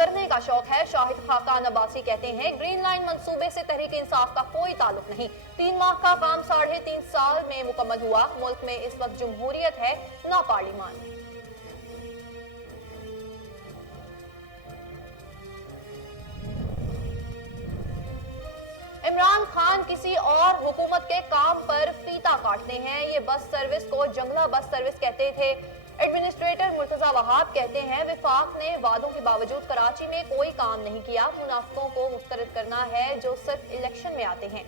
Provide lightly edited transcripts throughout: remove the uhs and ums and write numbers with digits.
करने का शौक है। शाहिद खाकान अब्बासी कहते हैं ग्रीन लाइन मंसूबे से तहरीक इंसाफ का कोई ताल्लुक नहीं। 3 माह का काम 3.5 साल में मुकम्मल हुआ। मुल्क में इस वक्त जमहूरियत है ना पार्लिमान। इमरान खान किसी और हुकूमत के काम पर फीता काटते हैं। ये बस सर्विस को जंगला बस सर्विस कहते थे। एडमिनिस्ट्रेटर मुर्तजा वहाब कहते हैं वफाक ने वादों के बावजूद कराची में कोई काम नहीं किया। मुनाफिकों को मुस्तरद करना है जो सिर्फ इलेक्शन में आते हैं।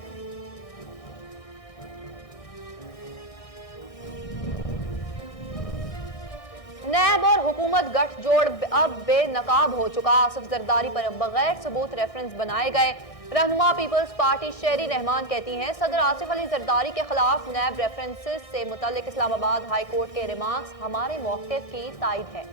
नैब और हुकूमत गठजोड़ अब बेनकाब हो चुका। आसिफ जरदारी पर बगैर सबूत रेफरेंस बनाए गए। रहनुमा पीपल्स पार्टी शेरी रहमान कहती हैं सदर आसिफ अली जरदारी के खिलाफ नैब रेफरेंसेस से मुतालिक इस्लामाबाद हाई कोर्ट के रिमार्क्स हमारे मौक़िफ़ की तायद है।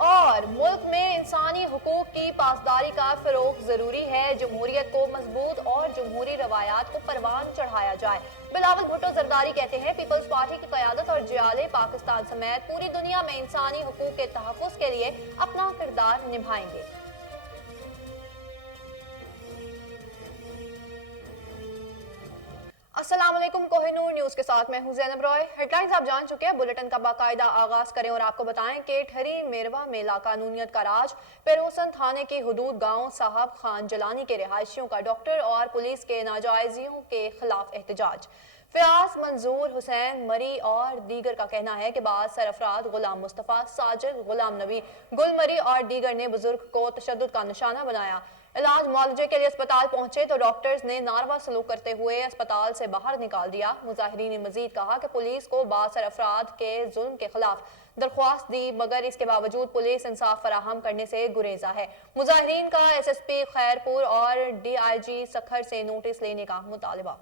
और मुल्क में इंसानी हुकूक की पासदारी का फरोग जरूरी है। जमहूरियत को मजबूत और जमहूरी रवायात को परवान चढ़ाया जाए। बिलावल भुट्टो जरदारी कहते हैं पीपल्स पार्टी की क़यादत और जियाले पाकिस्तान समेत पूरी दुनिया में इंसानी हुकूक के तहफ़्फ़ुज़ के लिए अपना किरदार निभाएंगे। अस्सलाम वालेकुम, कोहिनूर न्यूज के साथ मैं हूं ज़ैनब रॉय। हेडलाइंस आप जान चुके हैं, बुलेटिन का बाकायदा आगाज करें और आपको बताएं कि ठहरी मेरवा में लाकानूनियत का राज। पेरोसन थाने की हुदूद गांव साहब खान जलानी के रिहायशियों का डॉक्टर और पुलिस के नाजायजियों के खिलाफ एहतजाज। फयाज, मंजूर, हुसैन, मरी और दीगर का कहना है कि बाद सरअफराद गुलाम मुस्तफ़ा, साजिद, गुलाम नबी, गुल मरी और दीगर ने बुजुर्ग को तशद्दुद का निशाना बनाया। इलाज मुआलजे के लिए अस्पताल पहुंचे तो डॉक्टर्स ने नारवा सलूक करते हुए अस्पताल से बाहर निकाल दिया। मुजाहिरीन ने मजीद कहा कि पुलिस को बासर अफराद के जुल्म के खिलाफ दरख्वास्त दी मगर इसके बावजूद पुलिस इंसाफ फराहम करने से गुरेजा है। मुजाहिरीन का SSP खैरपुर और DIG सखर से नोटिस लेने का मुतालबा।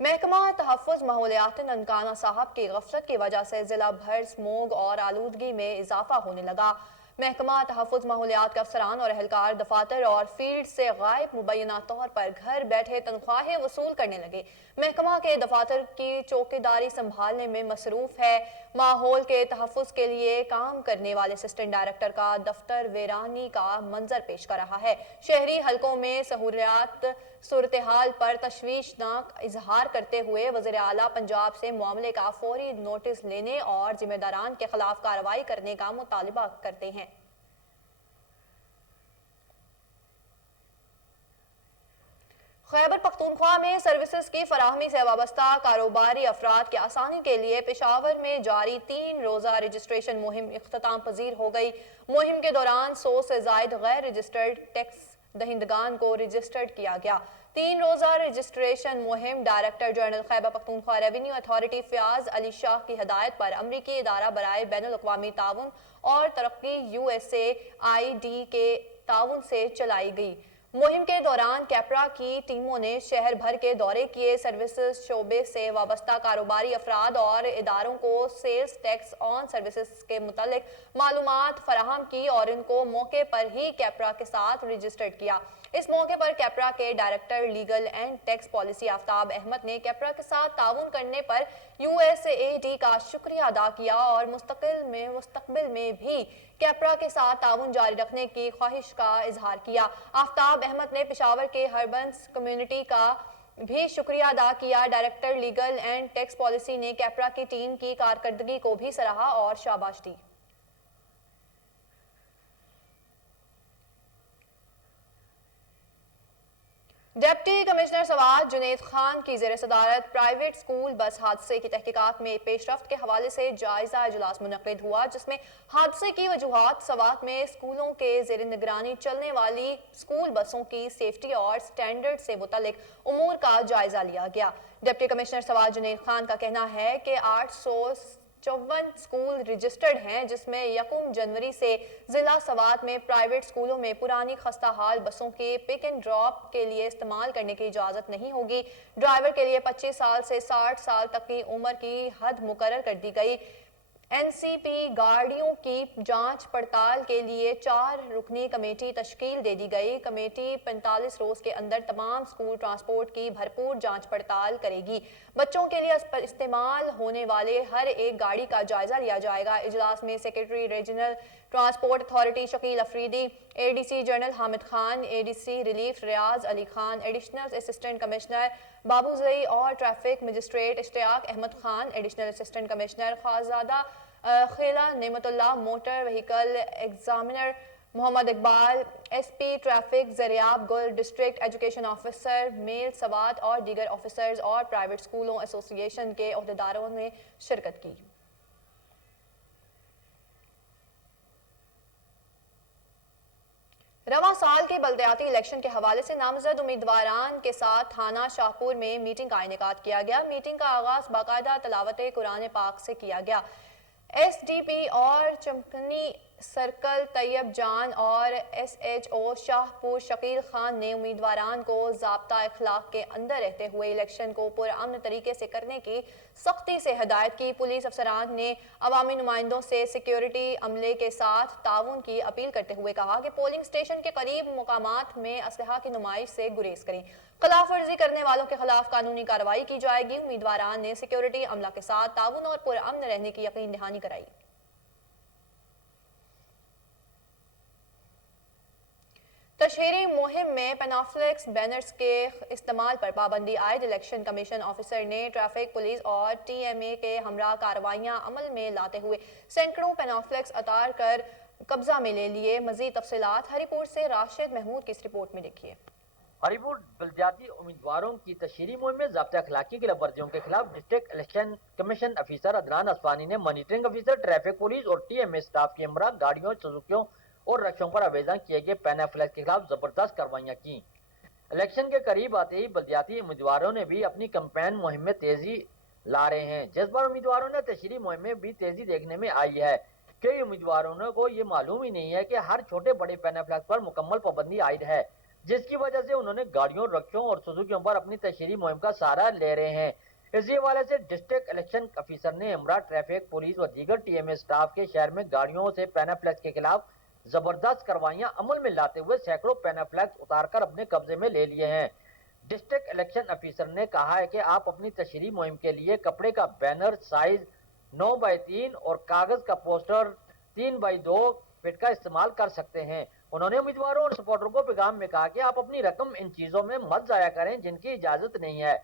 महकमा तहफ़्फ़ुज़ माहौलियात ननकाना साहब की गफलत की वजह से जिला भर स्मोग और आलूदगी में इजाफा होने लगा। महकमा तहफ़्फ़ुज़ माहौलियात के अफसरान और एहलकार दफातर और फील्ड से गायब मुबैना तौर पर घर बैठे तनख्वाहें वसूल करने लगे। महकमा के दफातर की चौकीदारी संभालने में मसरूफ है। माहौल के तहफ़्फ़ुज़ के लिए काम करने वाले असिस्टेंट डायरेक्टर का दफ्तर वीरानी का मंजर पेश कर रहा है। शहरी हलकों में सहूलियात सूरत हाल पर तशवीशनाक इजहार करते हुए वज़ीर आला पंजाब से मामले का फौरी नोटिस लेने और जिम्मेदारान के खिलाफ कार्रवाई करने का मुतालबा करते हैं। खैबर पख्तूनख्वा में सर्विसेज की फराहमी से वाबस्ता कारोबारी अफराद की आसानी के लिए पेशावर में जारी 3 रोज़ा रजिस्ट्रेशन मुहिम इख्तिताम पजीर हो गई। मुहिम के दौरान 100 से जायद गैर रजिस्टर्ड टैक्स दहिंदगान को रजिस्टर्ड किया गया। 3 रोज़ा रजिस्ट्रेशन मुहिम director general Khyber Pakhtunkhwa revenue authority Fayaz Ali Shah की हदायत पर अमरीकी इदारा बराए बैनुल अक़वामी ताउन और तरक्की USAID के ताउन से चलाई गई। मुहिम के दौरान कैपरा की टीमों ने शहर भर के दौरे किए। सर्विसेज शोबे से वाबस्ता कारोबारी अफराद और इदारों को सेल्स टैक्स ऑन सर्विसेज के मुतालिक मालूमात फराहम की और इनको मौके पर ही कैपरा के साथ रजिस्टर्ड किया। इस मौके पर कैपरा के director legal and tax policy Aftab Ahmed ने कैपरा के साथ ताउन करने पर USAID का शुक्रिया अदा किया और मुस्तकबिल में भी कैपरा के साथ ताउन जारी रखने की ख्वाहिश का इजहार किया। आफ्ताब अहमद ने पेशावर के हर्बन्स कम्युनिटी का भी शुक्रिया अदा किया। Director legal and tax policy ने कैपरा की टीम की कारकर्दगी को भी सराहा और शाबाश दी। डिप्टी कमिश्नर सवात जुनेद खान की ज़ेर सदारत प्राइवेट स्कूल बस हादसे की तहकीकात में पेशरफ्त के हवाले से जायजा इजलास मुनक्किद हुआ, जिसमें हादसे की वजूहात, सवात में स्कूलों के ज़ेर निगरानी चलने वाली स्कूल बसों की सेफ्टी और स्टैंडर्ड से मुतल्लिक उमूर का जायजा लिया गया। डिप्टी कमिश्नर सवात जुनेद खान का कहना है कि 854 स्कूल रजिस्टर्ड हैं, जिसमें 1 जनवरी से जिला सवात में प्राइवेट स्कूलों में पुरानी खस्ता हाल बसों के पिक एंड ड्रॉप के लिए इस्तेमाल करने की इजाजत नहीं होगी। ड्राइवर के लिए 25 साल से 60 साल तक की उम्र की हद मुकर्रर कर दी गई। NCP गाड़ियों की जांच पड़ताल के लिए 4 रुकनी कमेटी तश्कील दे दी गई। कमेटी 45 रोज के अंदर तमाम स्कूल ट्रांसपोर्ट की भरपूर जांच पड़ताल करेगी। बच्चों के लिए इस्तेमाल होने वाले हर एक गाड़ी का जायजा लिया जाएगा। इजलास में secretary regional transport authority Shakeel Afridi, ADC general Hamid Khan, ADC relief Riaz Ali Khan, additional assistant commissioner Babuzai और traffic magistrate Ishtiaq Ahmed Khan, additional assistant commissioner Khazada खेला Nematullah, motor vehicle examiner Mohammad Iqbal, SP traffic Zaryab Gul, district education officer male Swat और दीगर ऑफिसर्स और प्राइवेट स्कूलों एसोसिएशन के अहदेदारों ने शिरकत की। रवां साल के बल्दियाती इलेक्शन के हवाले से नामजद उम्मीदवारान के साथ थाना शाहपुर में मीटिंग का इनेकाद किया गया। मीटिंग का आगाज बाकायदा तलावत कुरान पाक से किया गया। SDP और चमकनी सर्कल तैयब जान और SHO शाहपुर शकील खान ने उम्मीदवारान को ज़ाब्ता इखलाक के अंदर रहते हुए इलेक्शन को पुरअमन तरीके से करने की सख्ती से हिदायत की। पुलिस अफसरान ने अवामी नुमाइंदों से सिक्योरिटी अमले के साथ ताउन की अपील करते हुए कहा कि पोलिंग स्टेशन के करीब मुकामात में असलहा की नुमाइश से गुरेज करें। खिलाफ वर्जी करने वालों के खिलाफ कानूनी कार्रवाई की जाएगी। उम्मीदवारान ने सिक्योरिटी अमला के साथ ताउन और पुरअमन रहने की यकीन दहानी कराई। तशहीरी मुहिम में पेनाफ्लेक्स बैनर्स के इस्तेमाल पर पाबंदी आयद इलेक्शन कमीशन ऑफिसर ने ट्रैफिक पुलिस और TMA के हमरा कार्रवाइयां अमल में लाते हुए सैकड़ों पेनाफ्लेक्स उतार कर कब्जा में ले लिए। मजीद तफसीलात हरिपुर से राशिद महमूद की इस रिपोर्ट में देखिए। हरिपुर बल्दियाती उम्मीदवारों की तशहीरी मुहिम में ज़ाब्ता अखलाकी की खिलाफवर्जियों के खिलाफ district election commission officer Adnan Asfahani ने मॉनिटरिंग ऑफिसर, ट्रैफिक पुलिस और TMA स्टाफ की हमरा गाड़ियों, सुजुकियों और रक्षों पर आवेदन किए गए पेनाफ्लेक्स के खिलाफ जबरदस्त कार्रवाइयां की। इलेक्शन के करीब आते ही बल्दियाती उम्मीदवारों ने भी अपनी कैंपेन मुहिम में तेजी ला रहे हैं। जिस बार उम्मीदवारों ने तशहीरी मुहिम में भी तेजी देखने में आई है। कई उम्मीदवारों को ये मालूम ही नहीं है कि हर छोटे बड़े पेनाफ्लेक्स पर मुकम्मल पाबंदी आयद है, जिसकी वजह से उन्होंने गाड़ियों, रक्षों और सुजुकियों पर अपनी तशहीरी मुहिम का सहारा ले रहे हैं। इसी हवाले से डिस्ट्रिक्ट इलेक्शन ऑफिसर ने हमरा, ट्रैफिक पुलिस और दीगर TMA स्टाफ के शहर में गाड़ियों से पेनाफ्लेक्स के खिलाफ जबरदस्त कार्रवाइयां अमल में लाते हुए सैकड़ों पेनाफ्लेक्स उतारकर अपने कब्जे में ले लिए हैं। डिस्ट्रिक्ट इलेक्शन ऑफिसर ने कहा है कि आप अपनी तशहीरी मुहिम के लिए कपड़े का बैनर साइज 9x3 और कागज का पोस्टर 3x2 फीट का इस्तेमाल कर सकते हैं। उन्होंने उम्मीदवारों और सपोर्टरों को पैगाम में कहा कि आप अपनी रकम इन चीजों में मत जाया करें जिनकी इजाजत नहीं है।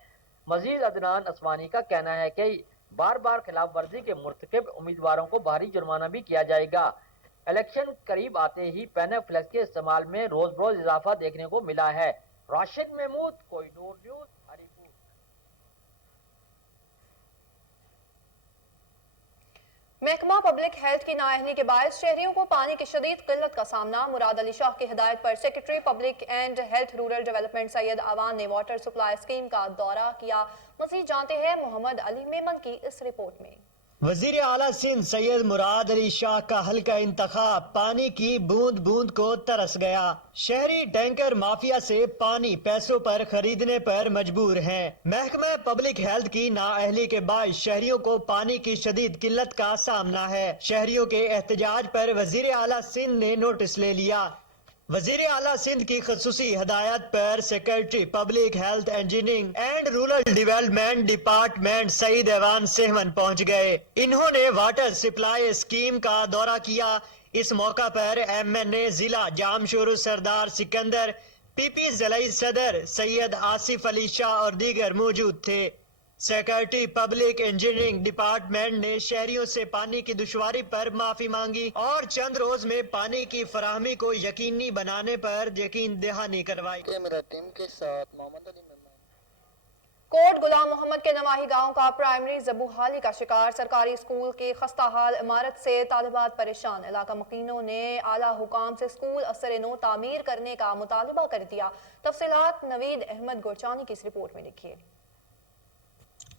मजीद अदनान असवानी का कहना है कि बार बार खिलाफ वर्जी के मुर्तकिब उम्मीदवारों को भारी जुर्माना भी किया जाएगा। इलेक्शन करीब आते ही पेनाफ्लेक्स के इस्तेमाल में रोज रोज इजाफा देखने को मिला है। राशिद महमूद, कोहिनूर न्यूज़, हरिपुर। महकमा पब्लिक हेल्थ की नाअहली के बायस शहरियों को पानी की शदीद किल्लत का सामना। मुराद अली शाह की हिदायत पर secretary public and health rural development Syed Awan ने वाटर सप्लाई स्कीम का दौरा किया। मज़ीद जानते हैं मोहम्मद अली मेमन की इस रिपोर्ट में। वजीर आला सिंध सैयद मुराद अली शाह का हल्का इंतखाब पानी की बूंद बूंद को तरस गया। शहरी टैंकर माफिया से पानी पैसों पर खरीदने पर मजबूर हैं। महकमा पब्लिक हेल्थ की नाअहली के बाद शहरियों को पानी की शदीद किल्लत का सामना है। शहरियों के एहतजाज पर वजीर आला सिंध ने नोटिस ले लिया। वजीर आला सिंध की खसूसी हदायत पर secretary public health engineering and rural development department Saeed Awan Sehwan पहुंच गए। इन्होंने वाटर सप्लाई स्कीम का दौरा किया। इस मौका पर MNA जिला जामशोर सरदार सिकंदर, PP जिलाई सदर सैयद आसिफ अली शाह और दीगर मौजूद थे। सेक्रेटरी पब्लिक इंजीनियरिंग डिपार्टमेंट ने शहरियों से पानी की दुश्वारी पर माफी मांगी और चंद रोज में पानी की फराहमी को यकीनी बनाने पर यकीन दहानी करवाई। मेरा टीम के साथ मोहम्मद अली मेमन। कोट गुलाम मोहम्मद के नवाही गांव का प्राइमरी जबूहाली का शिकार। सरकारी स्कूल की खस्ताहाल इमारत से तालिबात परेशान। इलाका मकीनों ने आला हुकाम से स्कूल असर नो तामीर करने का मुतालबा कर दिया। तफसीलात नवीद अहमद गोरचानी की इस रिपोर्ट में देखिए।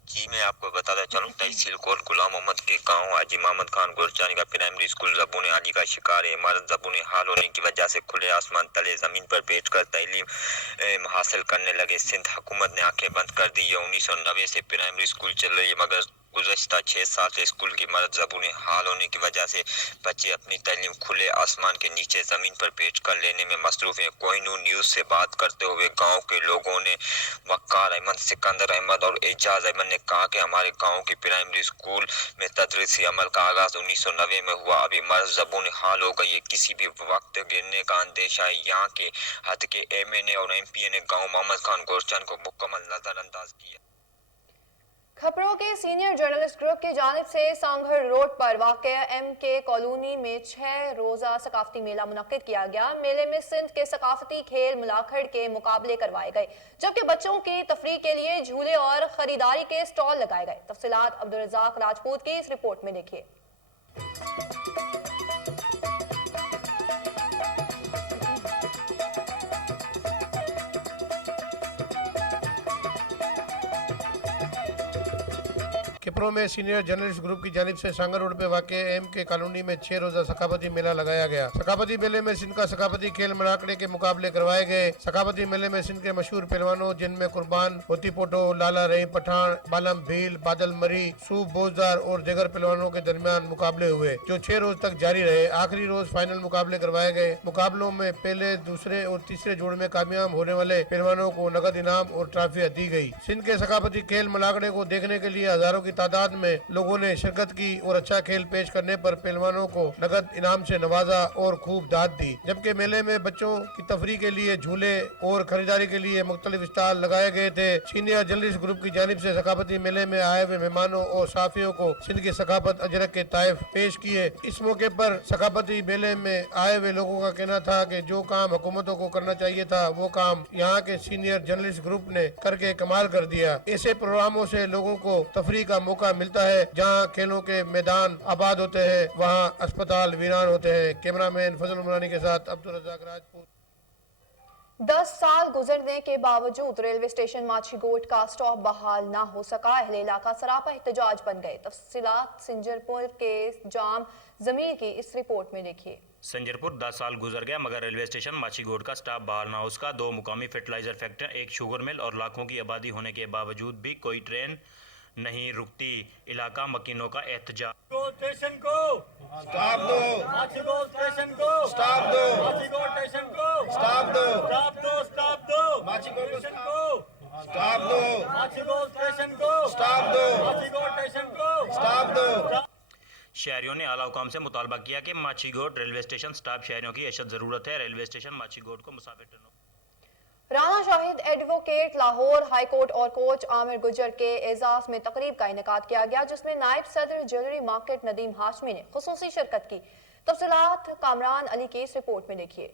जी मैं आपको बताता चलूँ, तहसील कोट गुलाम मोहम्मद के गांव हाजी मोहम्मद खान गोरचानी का प्राइमरी स्कूल ज़बून हाली का शिकार है। इमारत ज़बून हाल होने की वजह से खुले आसमान तले ज़मीन पर बैठकर तालीम हासिल करने लगे। सिंध हुकूमत ने आंखें बंद कर दी है। 1990 से प्राइमरी स्कूल चल रही है, मगर गुज़श्ता 6 साल से स्कूल की इमारत ज़बून हाल होने की वजह से बच्चे अपनी तालीम खुले आसमान के नीचे ज़मीन पर बैठ कर लेने में मसरूफ़ हैं। कोहिनूर न्यूज़ से बात करते हुए गांव के लोगों ने वक़ार अहमद, सिकंदर अहमद और एजाज अहमद ने कहा कि हमारे गांव के प्राइमरी स्कूल में तदरीसी अमल का आगाज़ 1990 में हुआ। अब इमारत ज़बून हाल हो गई है, किसी भी वक्त गिरने का अंदेशा है। यहाँ के हद के MNA और MPA ने गाँव मोहम्मद खान गोरचन को मुकम्मल नज़रअंदाज किया। खबरों के सीनियर जर्नलिस्ट ग्रुप की जानिब से सांगड़ रोड पर वाक़ MK कॉलोनी में 6 रोज़ा सकाफती मेला मुनक्किद किया गया। मेले में सिंध के सकाफती खेल मुलाखड़ के मुकाबले करवाए गए, जबकि बच्चों की तफरीह के लिए झूले और खरीदारी के स्टॉल लगाए गए। तफसीलात अब्दुल रज़ाक राजपूत की इस रिपोर्ट में देखिए। किपरो में सीनियर जर्नलिस्ट ग्रुप की जानिब से सांगर रोड पे वाक़ MK कॉलोनी में 6 रोजा सकाफती मेला लगाया गया। सकाफती मेले में सिंध का सकाफती खेल मनाकड़े के मुकाबले करवाए गए। सकाफती मेले में सिंध के मशहूर पहलवानों जिनमें कुर्बान, होती पोटो, लाला रही पठान, बालम भील, बादल मरी, सूफ बोजदार और दीगर पहलवानों के दरमियान मुकाबले हुए, जो 6 रोज तक जारी रहे। आखिरी रोज फाइनल मुकाबले करवाए गए। मुकाबलों में पहले, दूसरे और तीसरे जोड़ में कामयाब होने वाले पहलवानों को नगद इनाम और ट्रॉफियां दी गई। सिंध के सकाफती खेल मनाकड़े को देखने के लिए हजारों की तादाद में लोगों ने शिरकत की और अच्छा खेल पेश करने पर पहलवानों को नगद इनाम से नवाजा और खूब दाद दी। जबकि मेले में बच्चों की तफरीह के लिए झूले और खरीदारी के लिए मुख्तलिफ स्टॉल लगाए गए थे। सीनियर जर्नलिस्ट ग्रुप की जानिब से सकाफती मेले में आए हुए मेहमानों और साफियों को सिंध की सकाफत अजरक के ताइफ पेश किए। इस मौके पर सकाफती मेले में आए हुए लोगों का कहना था कि जो काम हुकूमतों को करना चाहिए था वो काम यहाँ के सीनियर जर्नलिस्ट ग्रुप ने करके कमाल कर दिया। ऐसे प्रोग्रामों से लोगों को तफरीह का मौका मिलता है। जहां खेलों के मैदान आबाद होते हैं वहां अस्पताल वीरान होते हैं। कैमरामैन फजल उमरानी के साथ अब्दुल रज़ाक राजपूत। 10 साल गुजरने के बावजूद रेलवे स्टेशन माछीगोट का स्टॉप बहाल ना हो सका। अहले इलाका सरापा एहतजाज बन गए। तफसीलात सिंजरपुर के जाम जमीर की इस रिपोर्ट में देखिए। संजरपुर 10 साल गुजर गया मगर रेलवे स्टेशन माछीगोट का स्टाफ बहाल ना हो सका। 2 मुकामी फर्टिलाइजर फैक्ट्री, 1 शुगर मिल और लाखों की आबादी होने के बावजूद भी कोई ट्रेन नहीं रुकती। इलाका मकीनों का एहतजाज। स्टेशन को स्टॉप दो, माछीगोट स्टेशन को स्टॉप दो, माछीगोट स्टेशन को स्टॉप दो, स्टॉप दो, स्टॉप दो, माछीगोट स्टेशन को स्टॉप दो, माछीगोट स्टेशन को स्टॉप दो, माछीगोट स्टेशन को स्टॉप दो। शहरियों ने आला हुकाम से मुतालबा किया कि माछीगोट रेलवे स्टेशन स्टाफ शहरियों की अशद जरूरत है। रेलवे स्टेशन माछीगोट को मुसाफिर ट्रेनों। Rana Shahid advocate Lahore high court और कोच आमिर गुजर के एजाज में तकरीब का इनेकाद किया गया, जिसमें नायब सदर ज्वेलरी मार्केट नदीम हाशमी ने खुसूसी शिरकत की। तफसीलात कामरान अली की इस रिपोर्ट में देखिए।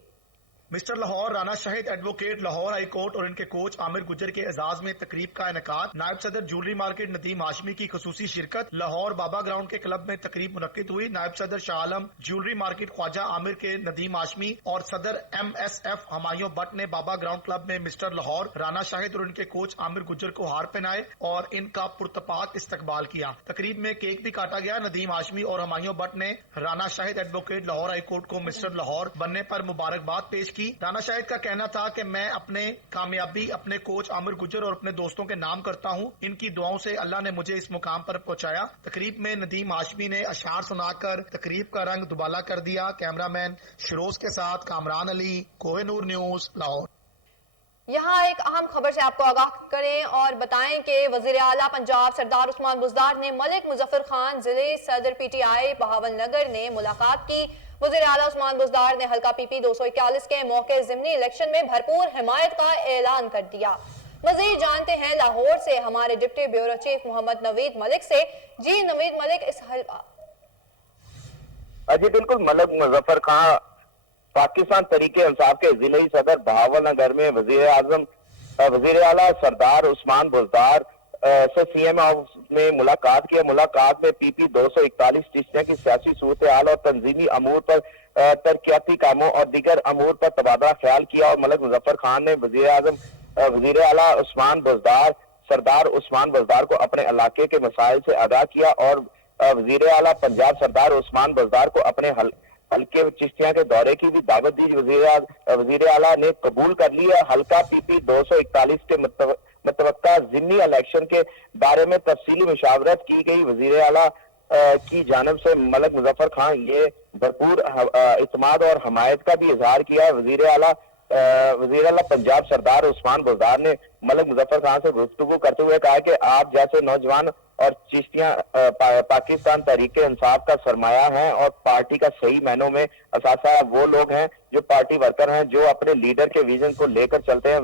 Mister Lahore Rana Shahid advocate Lahore high court और इनके कोच आमिर गुजर के एजाज में तकरीब का इनेकाद। नायब सदर ज्वेलरी मार्केट नदीम हाशमी की खुसूसी शिरकत। लाहौर बाबा ग्राउंड के क्लब में तकरीब मुनक्किद हुई। नायब सदर शाह आलम ज्वेलरी मार्केट ख्वाजा आमिर के नदीम हाशमी और सदर MSF हमायूं भट्ट ने बाबा ग्राउंड क्लब में मिस्टर लाहौर राना शाहिद और इनके कोच आमिर गुजर को हार पहनाए और इनका पुरतपाक इस्तकबाल किया। तकरीब में केक भी काटा गया। नदीम हाशमी और हमायूं भट्ट ने Rana Shahid advocate Lahore high court को मिस्टर लाहौर बनने पर मुबारकबाद पेश की। राना शाहिद का कहना था कि मैं अपने कामयाबी अपने कोच आमिर गुजर और अपने दोस्तों के नाम करता हूं। इनकी दुआओं से अल्लाह ने मुझे इस मुकाम पर पहुंचाया। तकरीब में नदीम हाशमी ने अशार सुनाकर तकरीब का रंग दुबाला कर दिया। कैमरामैन शिरोज के साथ कामरान अली, कोहिनूर न्यूज, लाहौर। यहाँ एक अहम खबर से आपको आगाह करें और बताएं कि वजीर आला पंजाब सरदार उस्मान बुज़दार ने मलिक मुजफ्फर खान, जिले सदर PTI बहावलनगर ने मुलाकात की। वजीर आला उस्मान बुज़दार ने हल्का PP 241 के मौके ज़िमनी इलेक्शन में भरपूर हिमायत का ऐलान कर दिया। मज़ीद जानते हैं लाहौर से हमारे deputy bureau chief Mohammad Naveed Malik से। जी नवीद मलिक, इस जी बिल्कुल, मलिक मुजफ्फर खान पाकिस्तान तरीके इंसाफ के जिले सदर बहावलनगर में वजीर आला सरदार उस्मान बुज़दार से CM हाउस में मुलाकात किया। मुलाकात में PP 241 चिश्तिया की सियासी सूरत हाल और तंजीमी अमूर पर तरक्याती कामों और दीगर अमूर पर तबादला ख्याल किया और मलिक मुजफ्फर खान ने वजीर आला उस्मान बुज़दार सरदार उस्मान बुज़दार को अपने इलाके के मसाइल से आगाह किया और वजीर आला पंजाब सरदार उस्मान बुज़दार को अपने हल्के चिश्तिया के दौरे की भी दावत दी। वजीर आला ने कबूल कर लिया। हल्का PP 241 के मतवक्का ज़िमनी इलेक्शन के बारे में तफसीली मुशावरत की गई। वज़ीर आला की जानिब से मलिक मुजफ्फर खान ये भरपूर इत्मीनान और हमायत का भी इजहार किया है। वज़ीर आला पंजाब सरदार उस्मान बुज़दार ने मलिक मुजफ्फर खान से गुफ्तगू करते हुए कहा कि आप जैसे नौजवान और चिश्तियां पाकिस्तान तहरीक इंसाफ का सरमाया हैं और पार्टी का सही मायनों में असासा वो लोग हैं जो पार्टी वर्कर हैं, जो अपने लीडर के विजन को लेकर चलते हैं।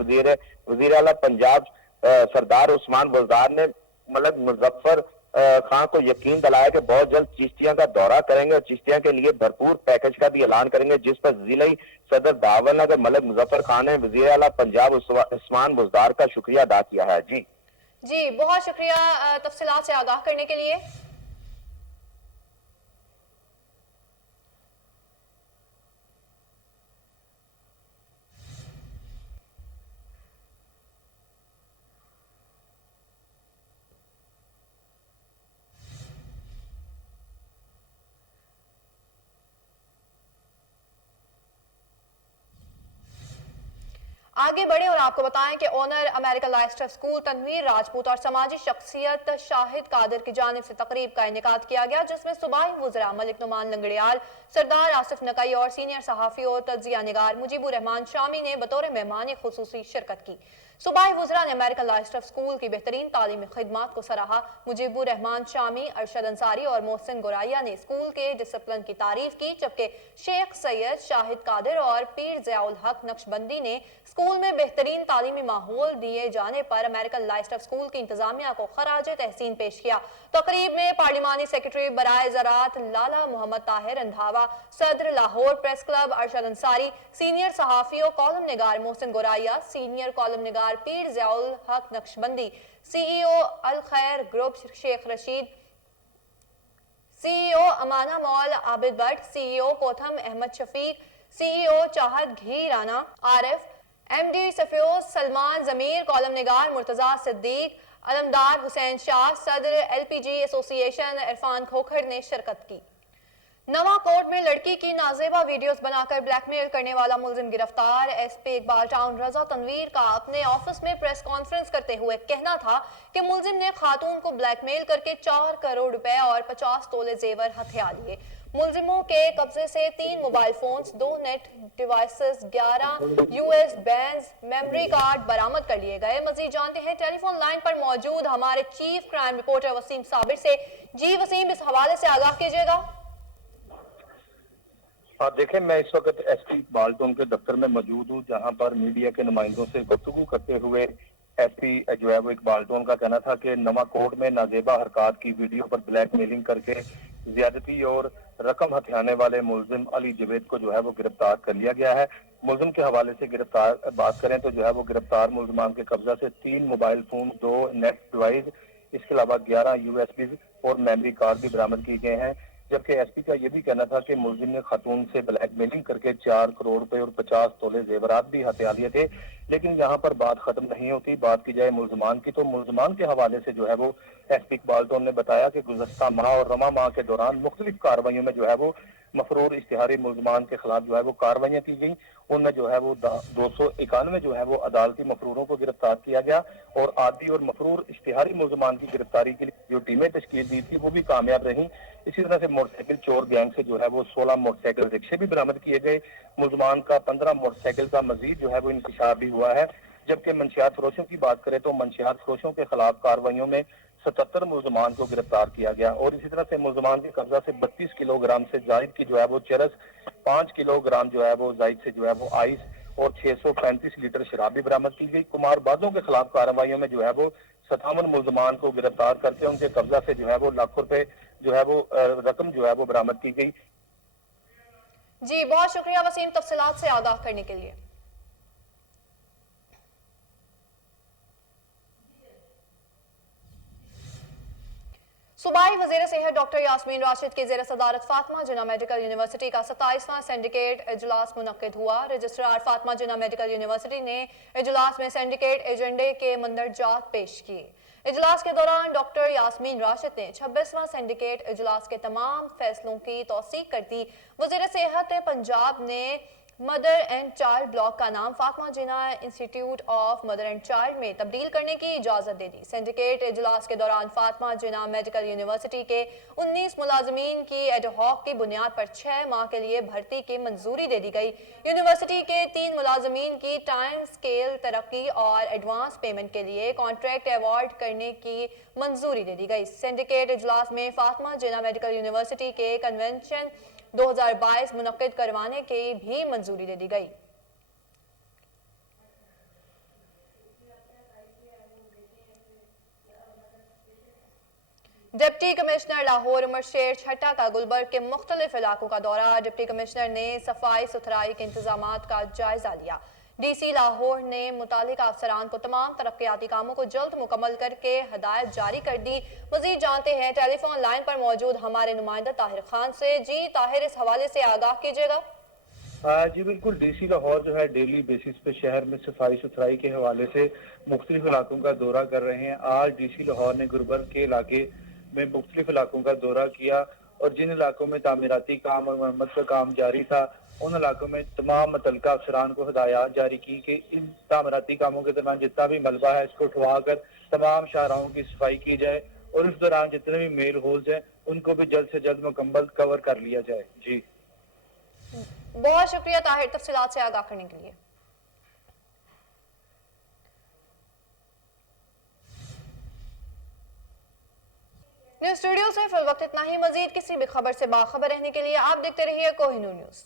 वज़ीर आला पंजाब सरदार उस्मान बुज़दार ने मलिक मुजफ्फर खान को यकीन दिलाया कि बहुत जल्द चिश्तियां का दौरा करेंगे और चिश्तियां के लिए भरपूर पैकेज का भी ऐलान करेंगे, जिस पर जिले सदर बहावल नगर मलिक मुजफ्फर खान ने वज़ीर आला पंजाब उस्मान बुज़दार का शुक्रिया अदा किया है। जी बहुत शुक्रिया तफसीलात से आगाह करने के लिए। आगे बढ़े और आपको बताएं कि owner American life school Tanveer Rajput और समाजी शख्सियत शाहिद कादिर की जानिब से तकरीब का इनेकाद किया गया, जिसमें सूबाई वज़रा मलिक नुमान लंगड़ियाल, सरदार आसिफ नकई और सीनियर सहाफ़ी और तज्जिया निगार मुजीबुर रहमान शामी ने बतौर मेहमान खुसूसी शिरकत की। सूबाई वज़रा ने अमेरिकन लाइफ स्कूल की बेहतरीन तालीमी खिदमात को सराहा। मुजीबुर रहमान शामी, अरशद अंसारी और मोहसिन गोराइया ने स्कूल के डिसिप्लिन की तारीफ की, जबकि शेख सैयद, शाहिद कादिर और पीर ज़ियाउल हक नक्शबंदी ने स्कूल में बेहतरीन तालीमी माहौल दिए जाने पर अमेरिकन लाइफ स्कूल की इंतजामिया को खराज तहसीन पेश किया। तकरीब में पार्लिमानी सेक्रेटरी बराए ज़राअत लाला मोहम्मद ताहिर रंधावा, सदर Lahore press club Arshad Ansari, senior सहाफ़ी और कॉलम निगार मोहसिन गोराइया, सीनियर कॉलम निगार Pir Ziaul Haq Naqshbandi, CEO Al Khair group Sheikh Rashid, CEO Amana mall Abid Bhatt, CEO Kotham Ahmed Shafiq, CEO Chahat Ghee Rana Arif, MD सफियोज सलमान जमीर, कॉलम निगार मुर्तजा सिद्दीक, अलमदार हुसैन शाह, सदर LPG एसोसिएशन इरफान खोखर ने शिरकत की। नवा कोर्ट में लड़की की नाजेबा वीडियोस बनाकर ब्लैकमेल करने वाला मुलजिम गिरफ्तार। SP इकबाल टाउन रजा तनवीर का अपने ऑफिस में प्रेस कॉन्फ्रेंस करते हुए कहना था कि मुलजिम ने खातून को ब्लैकमेल करके 4 करोड़ रुपए और 50 तोले जेवर हथिया लिए। मुलजिमों के कब्जे से 3 mobile phones, 2 net devices, 11 US बैंस, मेमोरी कार्ड बरामद कर लिए गए। मजीद जानते हैं टेलीफोन लाइन पर मौजूद हमारे chief crime reporter Waseem Sabir से। जी वसीम, इस हवाले से आगाह कीजिएगा। देखें, मैं इस वक्त SP इकबाल टाउन के दफ्तर में मौजूद हूँ, जहाँ पर मीडिया के नुमाइंदों से गुफ्तगू करते हुए SP जो है वो इकबाल टाउन का कहना था कि नवा कोर्ट में नाजेबा हरकत की वीडियो पर ब्लैकमेलिंग करके ज्यादती और रकम हथियाने वाले मुलजिम अली जवेद को जो है वो गिरफ्तार कर लिया गया है। मुलजिम के हवाले से गिरफ्तार बात करें तो जो है वो गिरफ्तार मुलजमान के कब्जा से 3 मोबाइल फोन, 2 नेट डिवाइस, इसके अलावा 11 USB और मेमोरी कार्ड भी बरामद किए गए हैं। जबकि SP का ये भी कहना था कि मुलजिम ने खातून से ब्लैकमेलिंग करके 4 करोड़ रुपए और 50 तोले जेवरात भी हथिया लिए थे। लेकिन यहाँ पर बात खत्म नहीं होती। बात की जाए मुलजमान की, तो मुलजमान के हवाले से जो है वो SP इकबाल टाउन ने बताया कि गुज़श्ता माह और रमा माह के दौरान मुख्तलिफ कार्रवाइयों में जो है वो मफरूर इश्तिहारी मुलजमान के खिलाफ जो है वो कार्रवाइयाँ की गई। उनमें जो है वो 291 जो है वो अदालती मफरूरों को गिरफ्तार किया गया और आदि और मफरूर इश्तिहारी मुलजमान की गिरफ्तारी के लिए जो टीमें तश्कील दी थी वो भी कामयाब रहीं। इसी तरह से मोटरसाइकिल चोर गैंग से जो है वो 16 मोटरसाइकिल रिक्शे भी बरामद किए गए। मुलजमान का 15 मोटरसाइकिल का मजीद जो है वो इंतशार भी हुआ है। जबकि मंशियात फरोशों की बात करें तो मंशियात फरोशों के खिलाफ कार्रवाइयों में 77 मुलजमान को गिरफ्तार किया गया और इसी तरह से मुलजमान के कब्जा से 32 किलोग्राम से जायद की जो है वो चरस, 5 किलोग्राम जो है वो जायद से जो है वो आइस और 635 लीटर शराब भी बरामद की गई। कुमारबाजों के खिलाफ कार्रवाइयों में जो है वो 57 मुलजमान को गिरफ्तार करके उनके कब्जा से जो है वो लाखों रुपए जो है वो रकम जो है वो बरामद की गई। जी बहुत शुक्रिया वसीम तफसीलात से आगाह करने के लिए। सूबाई वज़ीर सेहत डॉक्टर यास्मीन राशिद की ज़ेर सदारत फातिमा जिन्ना मेडिकल यूनिवर्सिटी का 27वां सिंडिकेट इजलास मुनक्किद हुआ। रजिस्ट्रार फातिमा जिन्ना मेडिकल यूनिवर्सिटी ने इजलास में सिंडिकेट एजेंडे के मंदरजात पेश किए। इजलास के दौरान डॉक्टर यास्मीन राशिद ने 26वां सिंडिकेट इजलास के तमाम फैसलों की तौसीक कर दी। वज़ीर सेहत पंजाब ने मदर एंड चाइल्ड ब्लॉक का नाम Fatima Jinnah institute of mother and child में तब्दील करने की इजाज़त दे दी। सिंडिकेट इजलास के दौरान फातिमा जिना मेडिकल यूनिवर्सिटी के 19 मुलाजमीन की एडहॉक की बुनियाद पर 6 माह के लिए भर्ती की मंजूरी दे दी गई। यूनिवर्सिटी के 3 मुलाजमीन की टाइम स्केल तरक्की और एडवांस पेमेंट के लिए कॉन्ट्रैक्ट अवार्ड करने की मंजूरी दे दी गई। सिंडिकेट इजलास में फातिमा जिना मेडिकल यूनिवर्सिटी के कन्वेंशन 2022 मुनक्किद करवाने की भी मंजूरी दे दी गई। डिप्टी कमिश्नर लाहौर उमर शेर छठा का गुलबर्ग के मुख्तलिफ इलाकों का दौरा। डिप्टी कमिश्नर ने सफाई सुथराई के इंतजामात का जायजा लिया। डीसी लाहौर ने मुतालिका अफसरान को तमाम तरक्याती कामों को जल्द मुकम्मल करके हदायत जारी कर दी। मजीद जानते हैं टेलीफोन लाइन पर मौजूद हमारे नुमाइंदा ताहिर खान से। जी ताहिर, इस हवाले से आगाह कीजिएगा। जी बिल्कुल, डीसी लाहौर जो है डेली बेसिस पे शहर में सफाई सुथराई के हवाले से मुख्तलिफ इलाकों का दौरा कर रहे हैं। आज डीसी लाहौर ने गुलबर्ग के इलाके में मुख्तलिफ इलाकों का दौरा किया और जिन इलाकों में तामीराती काम और मरम्मत का काम जारी था उन इलाकों में तमाम मुतल्लिका अफसरान को हदायत जारी की कि इन तामीराती कामों के दौरान जितना भी मलबा है इसको उठवाकर तमाम शाहराहों की सफाई की जाए और इस दौरान जितने भी मेल होल्स हैं उनको भी जल्द से जल्द मुकम्मल कवर कर लिया जाए। जी बहुत शुक्रिया ताहिर, तफसीलात से आगाह करने के लिए। न्यूज़ स्टूडियो से फिल वक्त इतना ही। मजीद किसी भी खबर से बाखबर रहने के लिए आप देखते रहिए कोहिनूर न्यूज़।